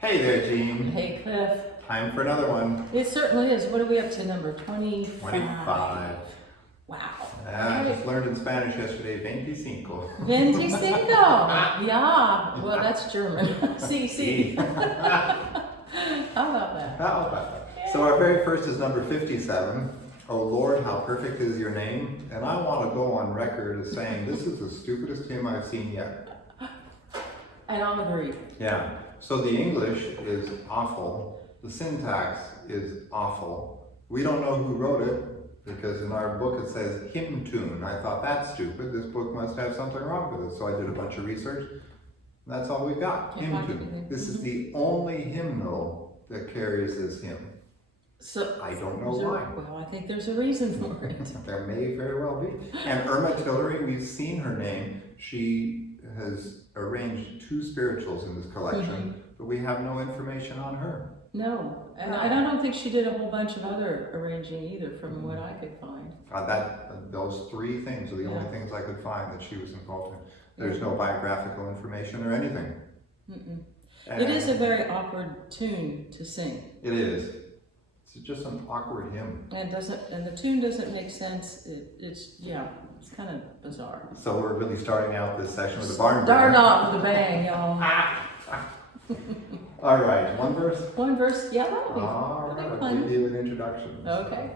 Hey there, Jean. Hey, Cliff. Time for another one. It certainly is. What are we up to? Number 25. 25. Wow. I just learned in Spanish yesterday, 25. 25. Yeah. Well, that's German. See. How about that? How about that? So our very first is number 57. Oh Lord, how perfect is your name. And I want to go on record as saying this is the stupidest hymn I've seen yet. And I'll agree. Yeah. So the English is awful. The syntax is awful. We don't know who wrote it because in our book it says hymn tune. I thought that's stupid. This book must have something wrong with it. So I did a bunch of research. That's all we've got. Hymn tune. This is the only hymnal that carries this hymn. So I don't know why. Well, I think there's a reason for it. There may very well be. And Irma Tillery, we've seen her name. She has arranged 2 spirituals in this collection, but we have no information on her. No, and I don't think she did a whole bunch of other arranging either, from what I could find. Those 3 things are the only things I could find that she was involved in. There's no biographical information or anything. It is a very awkward tune to sing. It is. It's just an awkward hymn. And the tune doesn't make sense. It's kind of bizarre. So we're really starting out this session with a barn burner. Starting off with a bang, y'all. All right, one verse? One verse, yeah, that'll be All right, I'll fun. give you an introduction. Okay.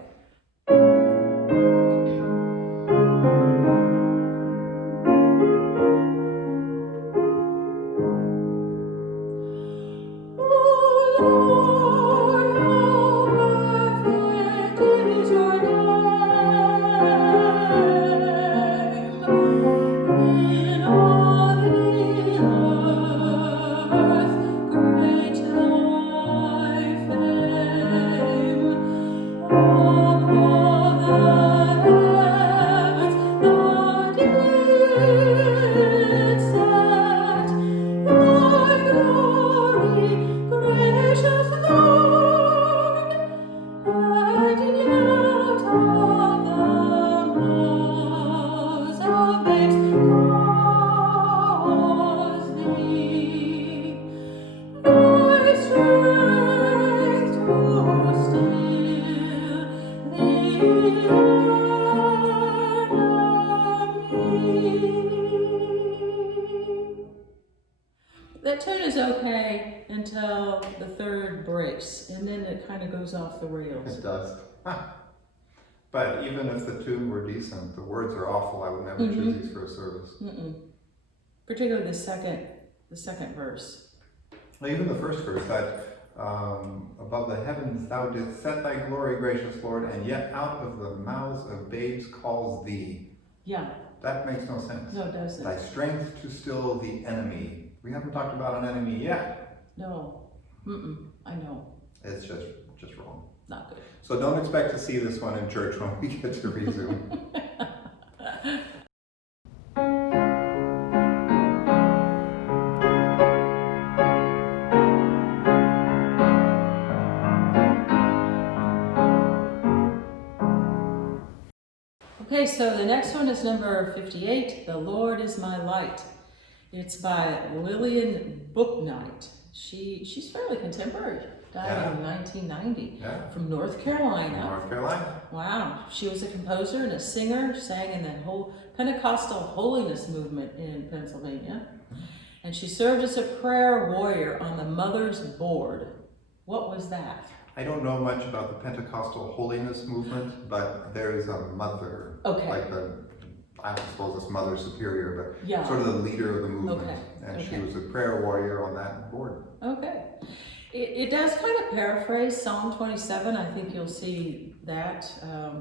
That tune is okay until the 3rd breaks, and then it kind of goes off the rails. It does. But even if the tune were decent, the words are awful. I would never choose these for a service. Particularly the second verse. Well, even the first verse, that above the heavens thou didst set thy glory, gracious Lord, and yet out of the mouths of babes calls thee. Yeah. That makes no sense. No, it doesn't. Thy strength to still the enemy. We haven't talked about an enemy yet. No. I know. It's just wrong. Not good. So don't expect to see this one in church when we get to resume. Okay, so the next one is number 58, The Lord is My Light. It's by Lillian Booknight. She's fairly contemporary. Died in 1990 from North Carolina. North Carolina. Wow. She was a composer and a singer, sang in the whole Pentecostal holiness movement in Pennsylvania. And she served as a prayer warrior on the Mother's Board. What was that? I don't know much about the Pentecostal holiness movement, but there is a mother. Okay. Like I suppose it's Mother Superior, but Yeah. sort of the leader of the movement. Okay. And she was a prayer warrior on that board. Okay. It does kind of paraphrase Psalm 27. I think you'll see that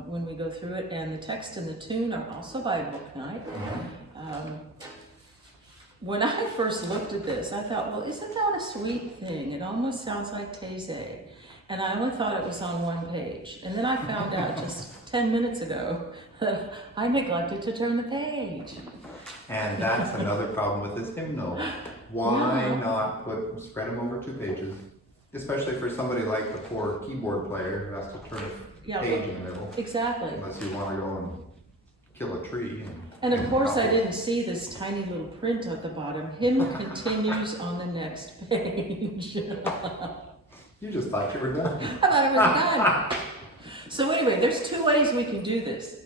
when we go through it. And the text and the tune are also by Booknight. When I first looked at this, I thought, well, isn't that a sweet thing? It almost sounds like Taizé. And I only thought it was on one page. And then I found out just 10 minutes ago that I neglected to turn the page. And that's another problem with this hymnal. Why not spread them over 2 pages? Especially for somebody like the poor keyboard player who has to turn a page in the middle. Exactly. Unless you want to go and kill a tree. And of course, I didn't see this tiny little print at the bottom. Hymn continues on the next page. You just thought you were done. I thought it was done. So anyway, there's two ways we can do this.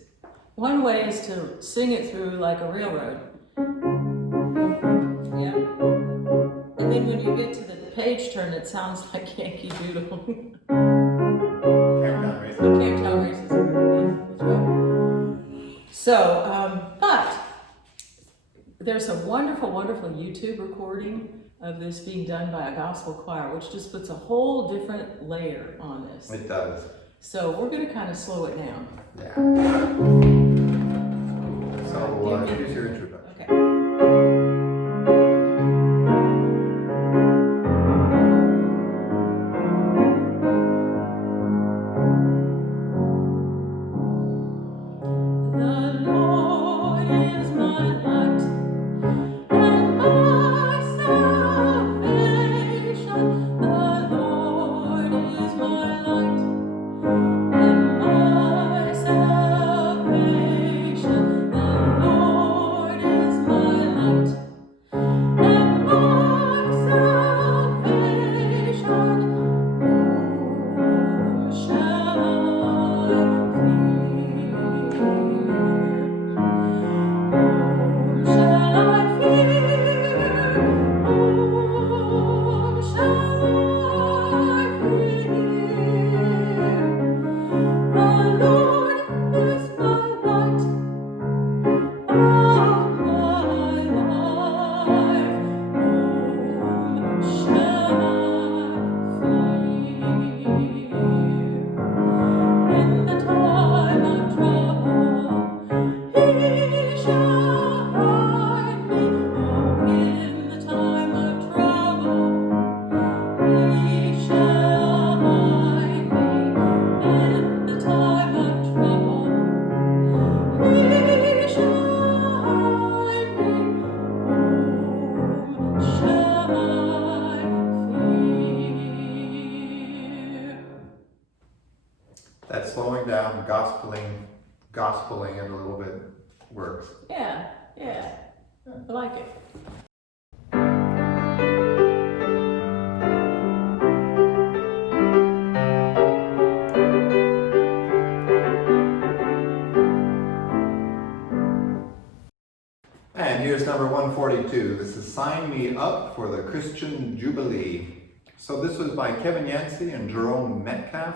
One way is to sing it through like a railroad. Yeah. And then when you get to the page turn, it sounds like Yankee Doodle. Camptown Races. Camptown Races. That's right. So, but there's a wonderful, wonderful YouTube recording of this being done by a gospel choir, which just puts a whole different layer on this. It does. So we're going to kind of slow it down. Yeah. So here's your introduction. Okay. The Lord is my light and my salvation. The Lord is my light and my salvation. The Lord is my light and my salvation. Whom shall I fear? Whom shall I fear? Whom shall I fear? The Lord is my light of my life. Whom shall I fear? In the time of trouble, He shall hide me. Oh, in the time of trouble, He shall hide me. In the time of trouble, He shall hide me. Whom shall I fear? That slowing down, gospeling it a little bit works. Yeah, yeah, I like it. And here's number 142. This is Sign Me Up for the Christian Jubilee. So this was by Kevin Yancey and Jerome Metcalf.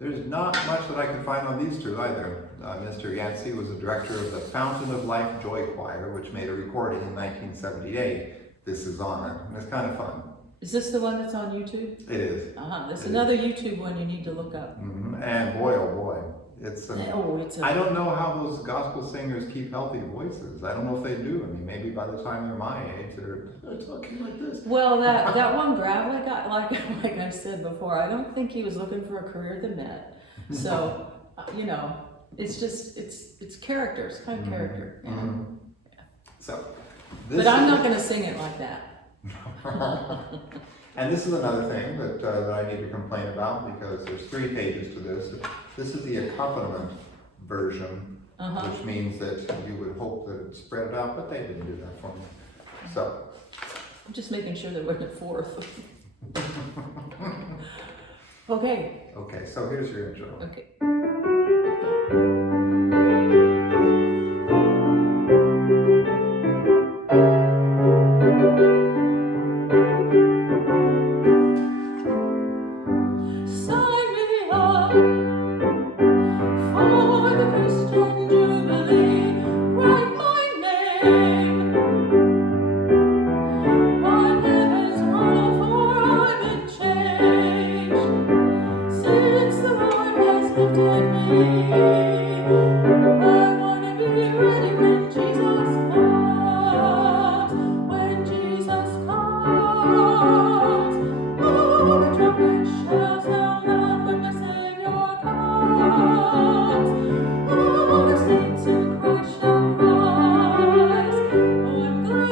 There's not much that I could find on these two either. Mr. Yancey was the director of the Fountain of Life Joy Choir, which made a recording in 1978. This is on it, and it's kind of fun. Is this the one that's on YouTube? It is. There's It another YouTube one you need to look up. And boy, oh boy, it's It's I don't know how those gospel singers keep healthy voices. I don't know if they do. I mean, maybe by the time they're my age, they're talking like this. Well, that one Gravely got, like I said before, I don't think he was looking for a career at the Met. So, you know, it's just, it's character, it's kind of character. Yeah. So, But I'm not going to sing it like that. And this is another thing that I need to complain about because there's 3 pages to this. This is the accompaniment version, which means that you would hope that it spread out, but they didn't do that for me. So, I'm just making sure there wasn't a 4th. Okay. okay, so here's your intro. Okay. Sign me up for the Christian Jubilee. Write my name on heaven's roll, for I've been changed since the Lord has lifted me. I want to be ready when Jesus comes. When Jesus comes, oh, the trumpet shall sound loud when my Savior comes. Oh, the saints in Christ shall rise. Oh, I'm glad.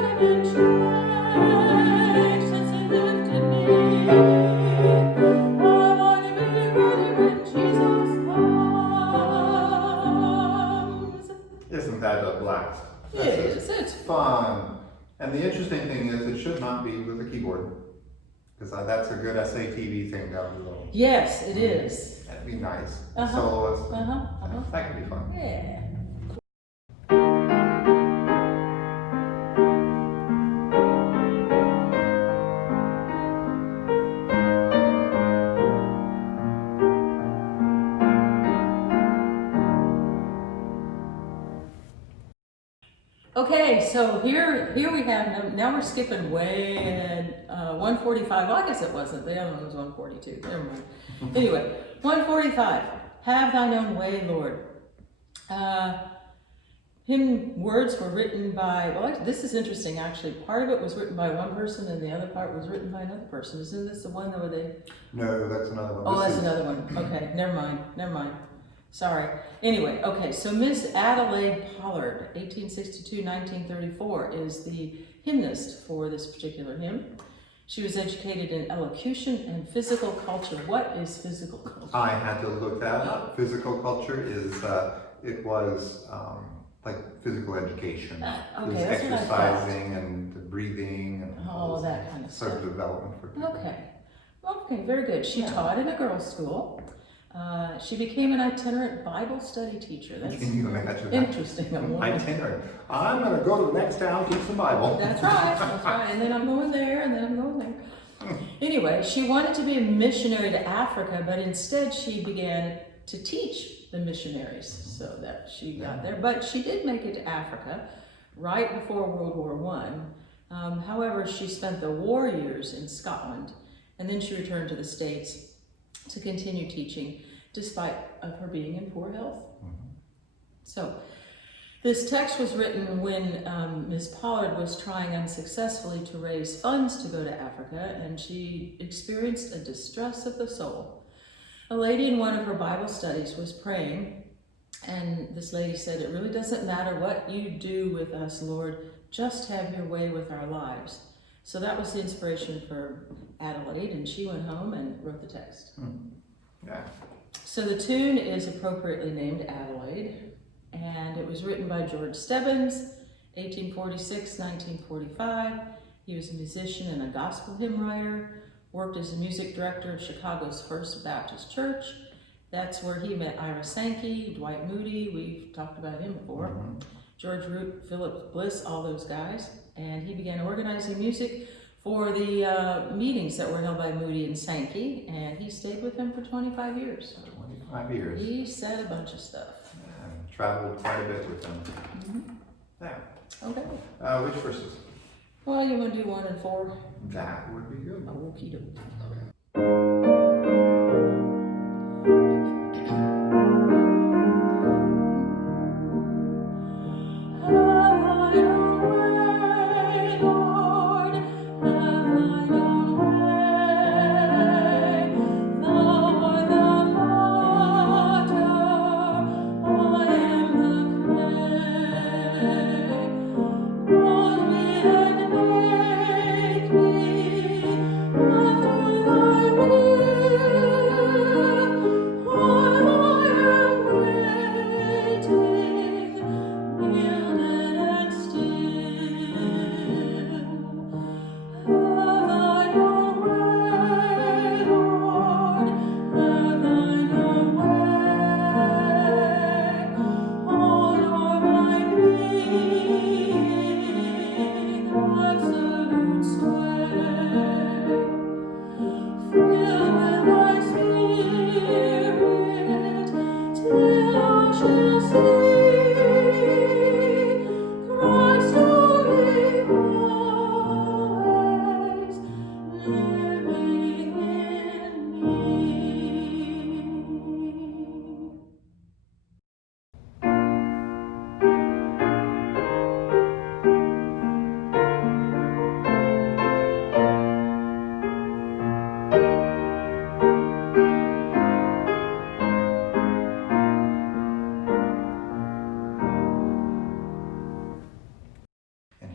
Is it? Fun. And the interesting thing is, it should not be with a keyboard, because that's a good SATV thing down below. Yes, it is. That'd be nice. Uh-huh. Soloist. Uh-huh. That could be fun. Yeah. Okay, so here we have, now we're skipping way ahead, 145, well, I guess it wasn't, the other one was 142, never mind. Anyway, 145, have thine own way, Lord. Hymn words were written by, well, this is interesting, actually. Part of it was written by one person and the other part was written by another person. Isn't this the one where they? No, that's another one. Oh, that's another one. Okay, never mind. Sorry. Anyway, okay, so Miss Adelaide Pollard, 1862-1934, is the hymnist for this particular hymn. She was educated in elocution and physical culture. What is physical culture? I had to look that up. Physical culture is, it was like physical education. Okay, It was that's what I thought. exercising and breathing and All that kind of sort stuff. of development for people. Okay, very good. She taught in a girls' school. She became an itinerant Bible study teacher. That's Can you imagine that? interesting. Itinerant. I'm going to go to the next town, teach the Bible. That's right. And then I'm going there, and then I'm going there. Anyway, she wanted to be a missionary to Africa, but instead she began to teach the missionaries so that she got there. But she did make it to Africa right before World War I. However, she spent the war years in Scotland, and then she returned to the States to continue teaching despite of her being in poor health. So this text was written when Ms. Pollard was trying unsuccessfully to raise funds to go to Africa, and she experienced a distress of the soul. A lady in one of her Bible studies was praying, and this lady said, "It really doesn't matter what you do with us, Lord, just have your way with our lives." So that was the inspiration for Adelaide, and she went home and wrote the text. Yeah. So the tune is appropriately named Adelaide, and it was written by George Stebbins, 1846-1945. He was a musician and a gospel hymn writer, worked as a music director of Chicago's First Baptist Church. That's where he met Ira Sankey, Dwight Moody, we've talked about him before, George Root, Philip Bliss, all those guys. And he began organizing music for the meetings that were held by Moody and Sankey, and he stayed with them for 25 years. 25 years. He said a bunch of stuff. And traveled quite a bit with them. Yeah. Okay. Which verses? Well, you want to do 1 and 4? That would be good. Okie dokie.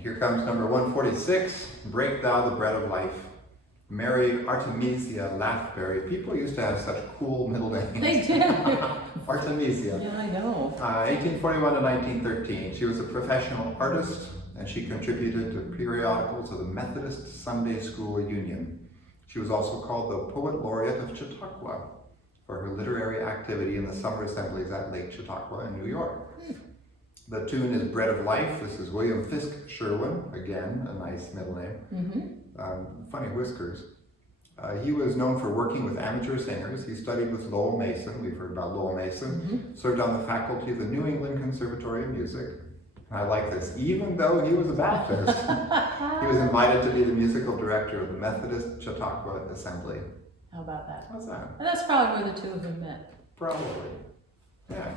Here comes number 146, Break Thou the Bread of Life. Mary Artemisia Laughberry. People used to have such cool middle names. They did. Artemisia. Yeah, I know. 1841 to 1913. She was a professional artist and she contributed to periodicals of the Methodist Sunday School Union. She was also called the Poet Laureate of Chautauqua for her literary activity in the summer assemblies at Lake Chautauqua in New York. The tune is Bread of Life. This is William Fisk Sherwin, again, a nice middle name. Funny whiskers. He was known for working with amateur singers. He studied with Lowell Mason. We've heard about Lowell Mason. Served on the faculty of the New England Conservatory of Music. I like this. Even though he was a Baptist, he was invited to be the musical director of the Methodist Chautauqua Assembly. How about that? What's that? And that's probably where the two of them met. Probably. Yeah.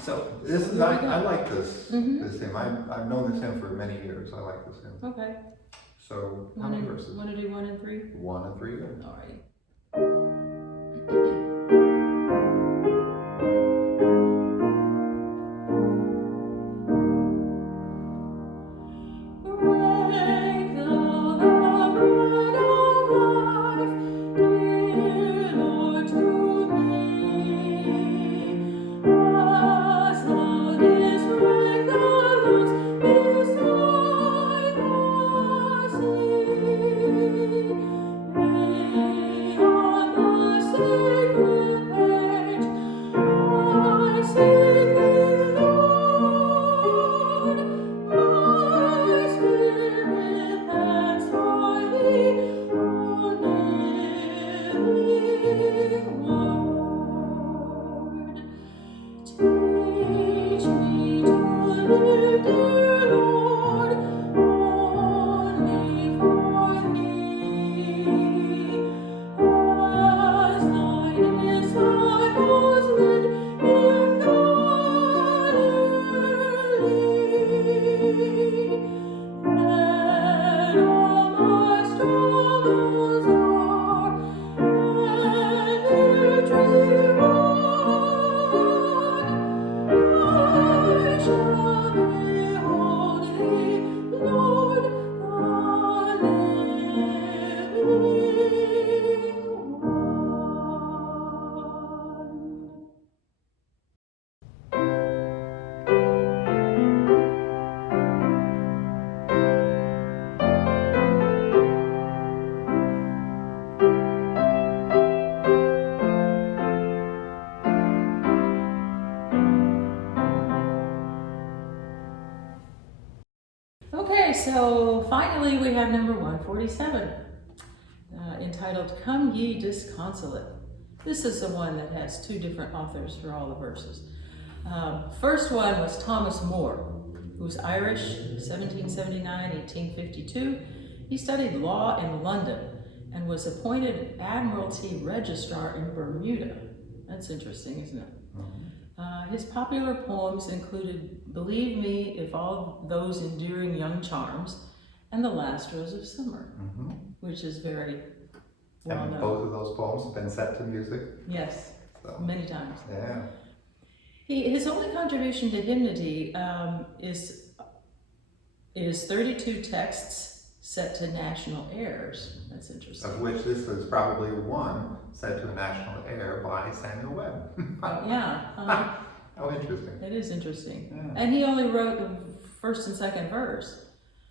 So this is, I like this hymn. I've known this hymn for many years. I like this hymn. Okay. So how many verses? Want to do 1 and 3? 1 and 3. Good. All right. Okay, so finally we have number 147, entitled Come Ye Disconsolate. This is the one that has two different authors for all the verses. First one was Thomas More, who's Irish, 1779-1852. He studied law in London and was appointed Admiralty Registrar in Bermuda. That's interesting, isn't it? His popular poems included Believe Me If All Those Endearing Young Charms and The Last Rose of Summer, which is very well And known. both of those poems have been set to music. Yes, So, many times. yeah. His only contribution to hymnody is 32 texts set to national airs. That's interesting. Of which this was probably one set to a national air by Samuel Webb. Yeah, How interesting. it is interesting. Yeah. And he only wrote the first and second verse.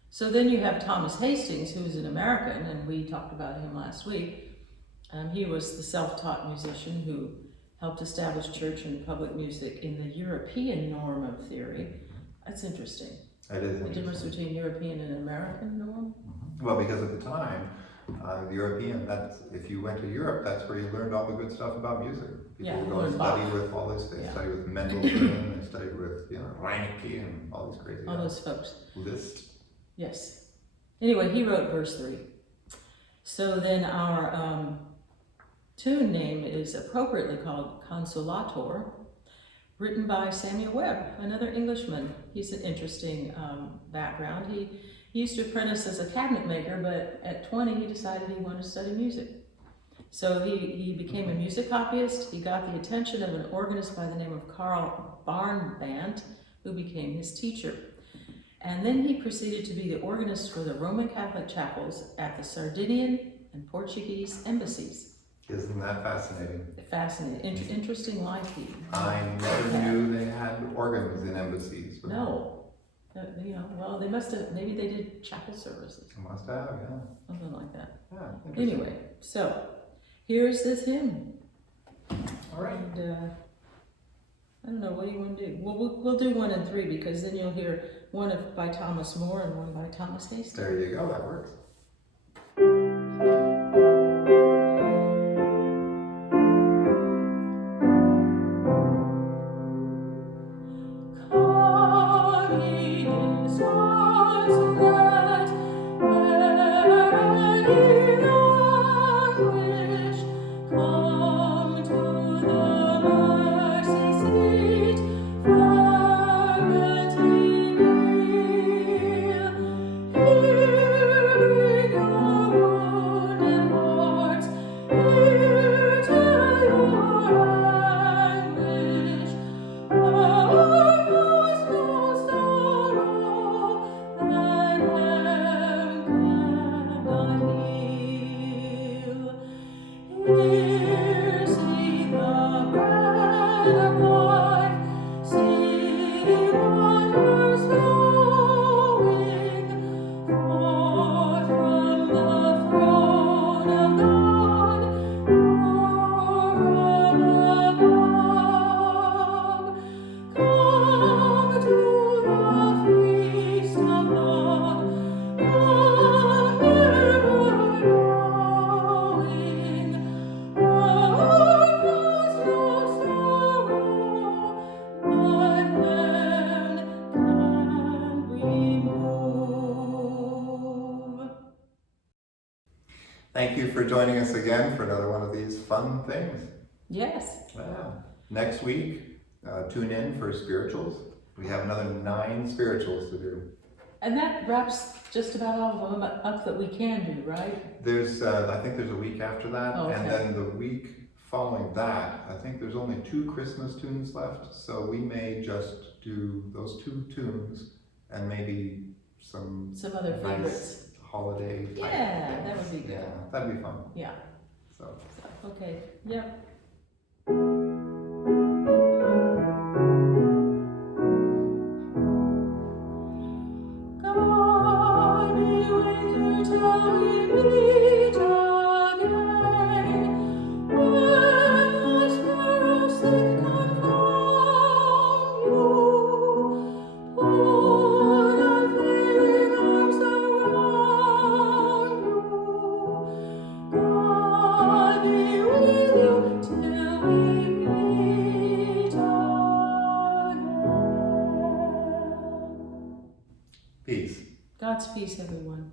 So then you have Thomas Hastings, who's an American, and we talked about him last week. He was the self-taught musician who helped establish church and public music in the European norm of theory. That's interesting. It is The difference interesting. between European and American norm? Well, because at the time, the European, if you went to Europe, that's where you learned all the good stuff about music. People Yeah, would go and learn study Bach. with all this. They Yeah. studied with Mendelssohn, they studied with Reinecke and all these crazy All guys. those folks. Liszt. Yes. Anyway, he wrote verse 3. So then our tune name is appropriately called Consolator, written by Samuel Webb, another Englishman. He's an interesting background. He used to apprentice as a cabinet maker, but at 20 he decided he wanted to study music. So he became a music copyist. He got the attention of an organist by the name of Karl Barnband, who became his teacher. And then he proceeded to be the organist for the Roman Catholic chapels at the Sardinian and Portuguese embassies. Isn't that fascinating? Fascinating, interesting life he. I never knew they had organs in embassies. But No, well, they must have, maybe they did chapel services, They must have, yeah. something like that. Yeah, interesting. Anyway, so, here's this hymn. All right. And, I don't know, what do you want to do? We'll do 1 and 3 because then you'll hear one by Thomas More and one by Thomas Hastings. There you go, that works. Thank you for joining us again for another one of these fun things. Yes. Yeah. Next week, tune in for spirituals. We have another 9 spirituals to do. And that wraps just about all of them up that we can do, right? There's, I think there's a week after that, Oh, okay. and then the week following that, I think there's only 2 Christmas tunes left, so we may just do those 2 tunes and maybe some Other nice favorites. holiday type Yeah, things. that would be good. Yeah, that'd be fun. Yeah. So. Okay. Yep. God be with you till we meet again. When the sparrows thick confound you, put unfailing arms around you. God be with you till we meet again. Peace. God's peace, everyone.